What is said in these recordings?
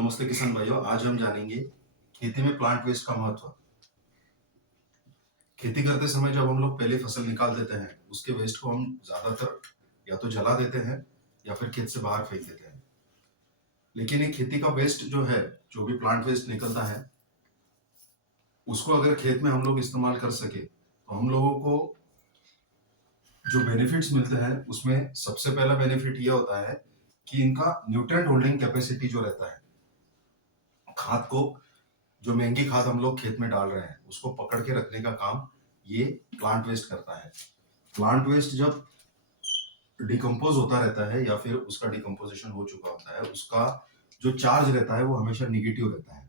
नमस्ते किसान भाइयों, आज हम जानेंगे खेती में प्लांट वेस्ट का महत्व। खेती करते समय जब हम लोग पहले फसल निकाल देते हैं, उसके वेस्ट को हम ज्यादातर या तो जला देते हैं या फिर खेत से बाहर फेंक देते हैं। लेकिन ये खेती का वेस्ट जो है, जो भी प्लांट वेस्ट निकलता है, उसको अगर खेत में हम लोग इस्तेमाल कर सके तो हम लोगों को जो बेनिफिट्स मिलते हैं उसमें सबसे पहला बेनिफिट ये होता है कि इनका न्यूट्रिएंट होल्डिंग कैपेसिटी जो रहता है, खाद को, जो महंगी खाद हम लोग खेत में डाल रहे हैं उसको पकड़ के रखने का काम ये प्लांट वेस्ट करता है। प्लांट वेस्ट जब डिकम्पोज होता रहता है या फिर उसका डिकम्पोजिशन हो चुका होता है, उसका जो चार्ज रहता है वो हमेशा निगेटिव रहता है।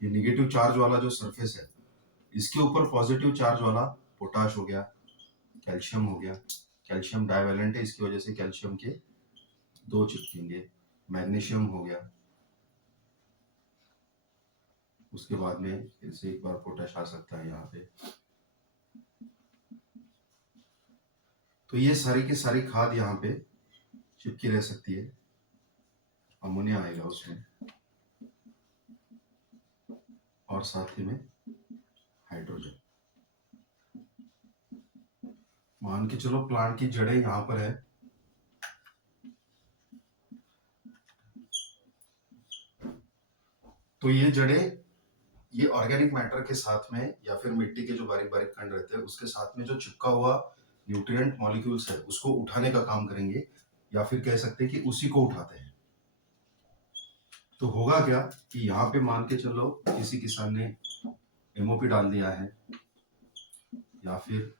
ये निगेटिव चार्ज वाला जो सरफेस है, इसके ऊपर पॉजिटिव चार्ज वाला पोटाश हो गया, कैल्शियम हो गया। कैल्शियम डाइवेलेंट है, इसकी वजह से कैल्शियम के दो चिपकेंगे। मैग्नीशियम हो गया, उसके बाद में फिर से एक बार पोटाश आ सकता है यहाँ पे। तो ये सारी की सारी खाद यहाँ पे चिपकी रह सकती है। अमोनिया आएगा उसमें और साथ ही में हाइड्रोजन। मान के चलो प्लांट की जड़ें यहाँ पर है, तो ये जड़ें ये ऑर्गेनिक मैटर के साथ में या फिर मिट्टी के जो बारीक बारीक कण रहते हैं उसके साथ में जो चिपका हुआ न्यूट्रिएंट मॉलिक्यूल्स है उसको उठाने का काम करेंगे, या फिर कह सकते हैं कि उसी को उठाते हैं। तो होगा क्या कि यहाँ पे मान के चलो किसी किसान ने एमओपी डाल दिया है या फिर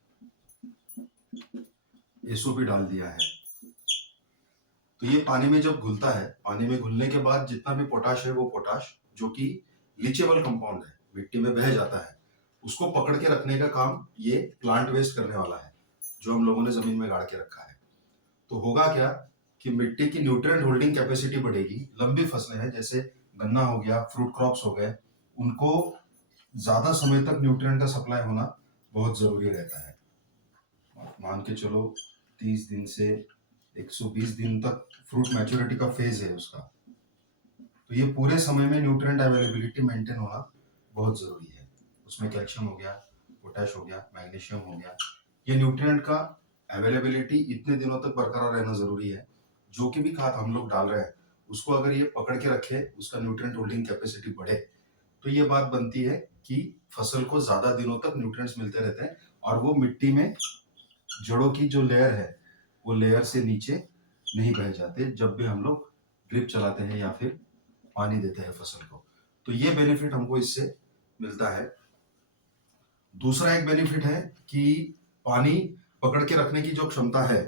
एसओपी डाल दिया है, तो ये पानी में जब घुलता है, पानी में घुलने के बाद जितना भी पोटाश है वो पोटाश जो कि लीचेबल कंपाउंड है, मिट्टी में बह जाता है, उसको पकड़ के रखने का काम ये प्लांट वेस्ट करने वाला है जो हम लोगों ने जमीन में गाड़ के रखा है। तो होगा क्या कि मिट्टी की न्यूट्रिएंट होल्डिंग कैपेसिटी बढ़ेगी। लंबी फसलें हैं जैसे गन्ना हो गया, फ्रूट क्रॉप्स हो गए, उनको ज्यादा समय तक न्यूट्रिएंट का सप्लाई होना बहुत जरूरी रहता है। मान के चलो 30 दिन से 120 दिन तक फ्रूट मैच्योरिटी का फेज है उसका, तो ये पूरे समय में न्यूट्रिएंट अवेलेबिलिटी मेंटेन होना बहुत जरूरी है। उसमें कैल्शियम हो गया, पोटेश हो गया, मैग्नीशियम हो गया, ये न्यूट्रिएंट का अवेलेबिलिटी इतने दिनों तक बरकरार रहना जरूरी है। जो कि भी खाद हम लोग डाल रहे हैं उसको अगर ये पकड़ के रखे, उसका न्यूट्रिएंट होल्डिंग कैपेसिटी बढ़े, तो ये बात बनती है कि फसल को ज्यादा दिनों तक न्यूट्रिएंट्स मिलते रहते हैं और वो मिट्टी में जड़ों की जो लेयर है वो लेयर से नीचे नहीं बह जाते जब भी हम लोग ड्रिप चलाते हैं या फिर पानी देते हैं फसल को। तो ये बेनिफिट हमको इससे मिलता है। दूसरा एक बेनिफिट है कि पानी पकड़ के रखने की जो क्षमता है,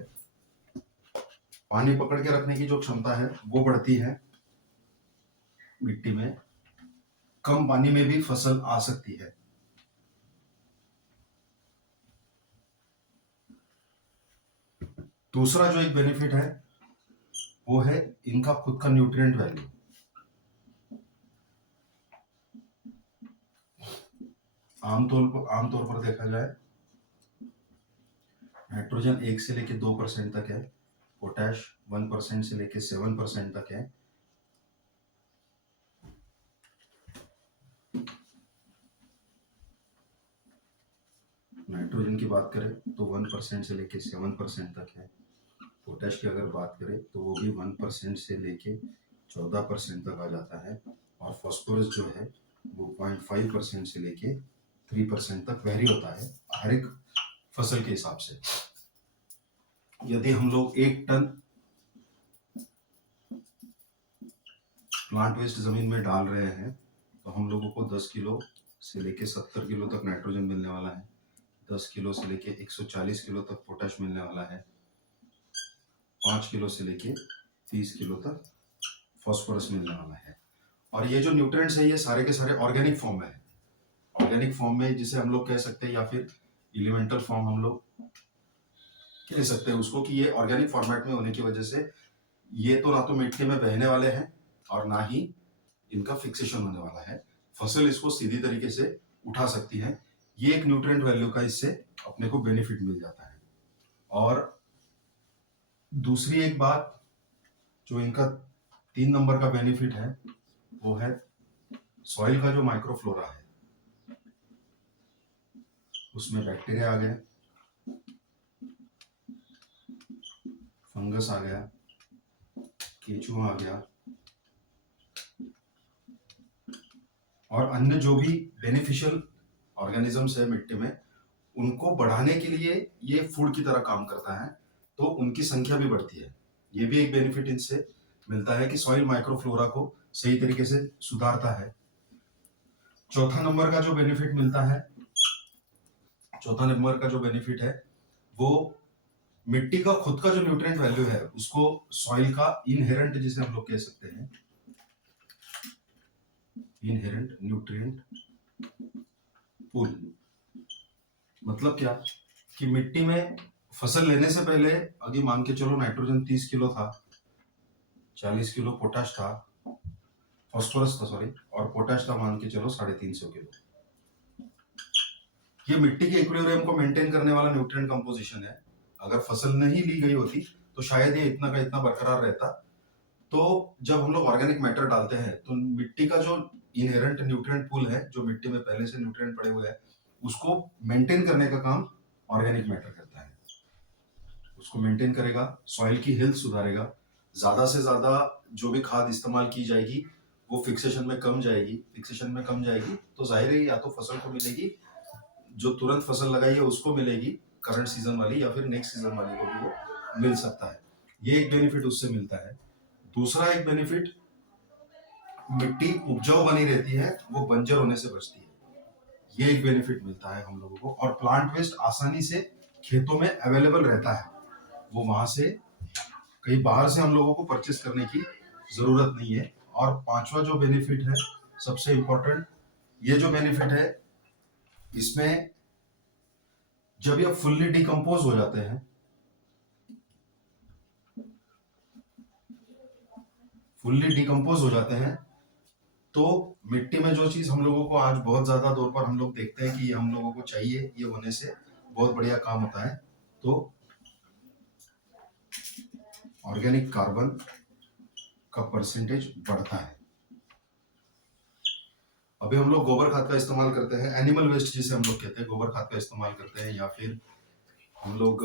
पानी पकड़ के रखने की जो क्षमता है वो बढ़ती है। मिट्टी में कम पानी में भी फसल आ सकती है। दूसरा जो एक बेनिफिट है वो है इनका खुद का न्यूट्रिएंट वैल्यू। आमतौर पर देखा जाए, नाइट्रोजन 1 से लेके 2% तक है, पोटैश 1% से लेके 7% तक है, नाइट्रोजन की बात करें तो 1% से लेके 7% तक है। पोटैश की अगर बात करें तो वो भी 1% से लेके 14% तक आ जाता है। और फॉस्फोरस जो है वो 0.5% से लेके 3% तक वेरी होता है हर एक फसल के हिसाब से। यदि हम लोग 1 टन प्लांट वेस्ट जमीन में डाल रहे हैं तो हम लोगों को 10 किलो से लेके 70 किलो तक नाइट्रोजन मिलने वाला है, 10 किलो से लेके 140 किलो तक पोटैश मिलने वाला है, 5 किलो से लेके 30 किलो तक फॉस्फोरस मिलने वाला है। और ये जो न्यूट्रिएंट्स है ये सारे के सारे ऑर्गेनिक फॉर्म में है। ऑर्गेनिक फॉर्म में जिसे हम लोग कह सकते हैं या फिर एलिमेंटल फॉर्म हम लोग कह सकते हैं उसको, कि ये ऑर्गेनिक फॉर्मेट में होने की वजह से ये तो ना तो मिट्टी में बहने वाले हैं और ना ही इनका फिक्सेशन होने वाला है। फसल इसको सीधी तरीके से उठा सकती है। ये एक न्यूट्रिएंट वैल्यू का इससे अपने को बेनिफिट मिल जाता है। और दूसरी एक बात जो इनका 3 नंबर का बेनिफिट है वो है सॉइल का जो माइक्रोफ्लोरा है, उसमें बैक्टीरिया आ गया, फंगस आ गया, केचुआ आ गया, और अन्य जो भी बेनिफिशियल ऑर्गेनिजम्स है मिट्टी में, उनको बढ़ाने के लिए ये फूड की तरह काम करता है, तो उनकी संख्या भी बढ़ती है। ये भी एक बेनिफिट इनसे मिलता है कि सॉइल माइक्रोफ्लोरा को सही तरीके से सुधारता है। चौथा नंबर का जो बेनिफिट मिलता है, चौथा नंबर का जो बेनिफिट है वो मिट्टी का खुद का जो न्यूट्रिएंट वैल्यू है, उसको सॉइल का इनहेरेंट, जिसे हम लोग कह सकते हैं इनहेरेंट न्यूट्रिएंट पूल। मतलब क्या कि मिट्टी में फसल लेने से पहले अभी मान के चलो नाइट्रोजन 30 किलो था, 40 किलो पोटाश था, फास्फोरस था सॉरी, और पोटाश था मान के चलो 350 किलो। ये मिट्टी के इक्विलिब्रियम को मेंटेन करने वाला न्यूट्रिएंट कंपोजिशन है। अगर फसल नहीं ली गई होती तो शायद ये इतना का इतना बरकरार रहता। तो जब हम लोग ऑर्गेनिक मैटर डालते हैं तो मिट्टी का जो इनहेरेंट न्यूट्रिएंट पूल है, जो मिट्टी में पहले से न्यूट्रिएंट पड़े हुए हैं, उसको मेंटेन करने का काम ऑर्गेनिक मैटर करता है। उसको मेंटेन करेगा, सॉइल की हेल्थ सुधारेगा, ज्यादा से ज्यादा जो भी खाद इस्तेमाल की जाएगी वो फिक्सेशन में कम जाएगी। फिक्सेशन में कम जाएगी तो जाहिर है या तो फसल को मिलेगी, जो तुरंत फसल लगाई है उसको मिलेगी करंट सीजन वाली, या फिर नेक्स्ट सीजन वाली को भी वो मिल सकता है। ये एक बेनिफिट उससे मिलता है। दूसरा एक बेनिफिट, मिट्टी उपजाऊ बनी रहती है, वो बंजर होने से बचती है। ये एक बेनिफिट मिलता है हम लोगों को। और प्लांट वेस्ट आसानी से खेतों में अवेलेबल रहता है, वो वहां से कहीं बाहर से हम लोगों को परचेस करने की जरूरत नहीं है। और पांचवा जो बेनिफिट है, सबसे इंपॉर्टेंट, ये जो बेनिफिट है, इसमें जब ये फुल्ली डिकम्पोज हो जाते हैं, फुल्ली डिकम्पोज हो जाते हैं, तो मिट्टी में जो चीज हम लोगों को आज बहुत ज्यादा तौर पर हम लोग देखते हैं कि ये हम लोगों को चाहिए, ये होने से बहुत बढ़िया काम होता है। तो ऑर्गेनिक कार्बन का परसेंटेज बढ़ता है। अभी हम लोग गोबर खाद का इस्तेमाल करते हैं, एनिमल वेस्ट जिसे हम लोग कहते हैं, गोबर खाद का इस्तेमाल करते हैं, या फिर हम लोग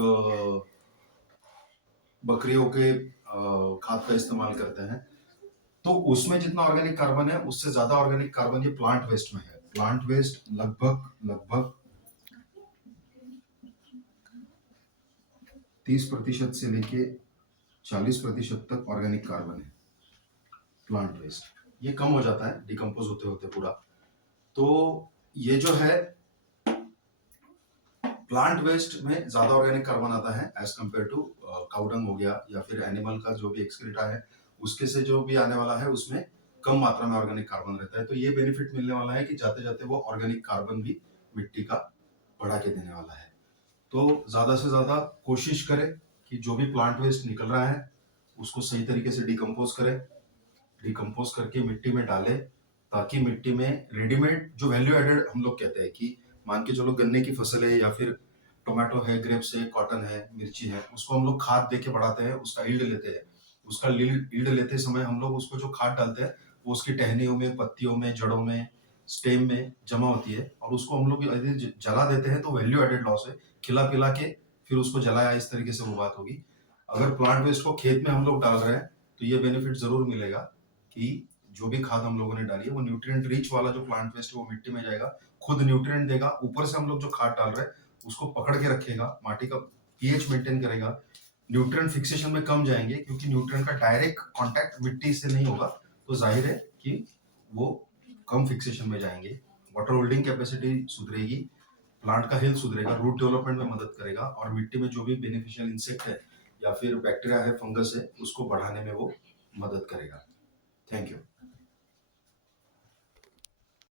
बकरियों के खाद का इस्तेमाल करते हैं। तो उसमें जितना ऑर्गेनिक कार्बन है उससे ज्यादा ऑर्गेनिक कार्बन ये प्लांट वेस्ट में है। प्लांट वेस्ट लगभग 30% से लेके 40% तक ऑर्गेनिक कार्बन है प्लांट वेस्ट। ये कम हो जाता है डिकम्पोज होते होते पूरा। तो ये जो है प्लांट वेस्ट में ज्यादा ऑर्गेनिक कार्बन आता है एज कम्पेयर टू काउडंग हो गया, या फिर एनिमल का जो भी एक्सक्रीटा है उसके से जो भी आने वाला है, उसमें कम मात्रा में ऑर्गेनिक कार्बन रहता है। तो ये बेनिफिट मिलने वाला है कि जाते जाते वो ऑर्गेनिक कार्बन भी मिट्टी का बढ़ा के देने वाला है। तो ज्यादा से ज्यादा कोशिश करें कि जो भी प्लांट वेस्ट निकल रहा है उसको सही तरीके से डिकम्पोज करें, डिकम्पोज करके मिट्टी में डालें, ताकि मिट्टी में रेडीमेड जो वैल्यू एडेड हम लोग कहते हैं कि मान के चलो गन्ने की फसल है, या फिर टोमेटो है, ग्रेप्स है, कॉटन है, मिर्ची है, उसको हम लोग खाद दे के बढ़ाते हैं, उसका ईल्ड लेते हैं। उसका ईल्ड लेते समय हम लोग उसको जो खाद डालते हैं वो उसकी टहनियों में, पत्तियों में, जड़ों में, स्टेम में जमा होती है, और उसको हम लोग यदि जला देते हैं तो वैल्यू एडेड लॉस है। खिला पिला के फिर उसको जलाया, इस तरीके से वो बात होगी। अगर प्लांट वेस्ट को खेत में हम लोग डाल रहे हैं तो ये बेनिफिट जरूर मिलेगा कि जो भी खाद हम लोगों ने डाली है वो न्यूट्रिएंट रिच वाला जो प्लांट वेस्ट है वो मिट्टी में जाएगा, खुद न्यूट्रिएंट देगा, ऊपर से हम लोग जो खाद डाल रहे हैं उसको पकड़ के रखेगा, माटी का पीएच मेंटेन करेगा, न्यूट्रिएंट फिक्सेशन में कम जाएंगे, क्योंकि न्यूट्रिएंट का डायरेक्ट कांटेक्ट मिट्टी से नहीं होगा, तो जाहिर है कि वो कम फिक्सेशन में जाएंगे, वाटर होल्डिंग कैपेसिटी सुधरेगी, प्लांट का हेल्थ सुधरेगा, रूट डेवलपमेंट में मदद करेगा, और मिट्टी में जो भी बेनिफिशियल इंसेक्ट है या फिर बैक्टीरिया है, फंगस है, उसको बढ़ाने में वो मदद करेगा। Thank you.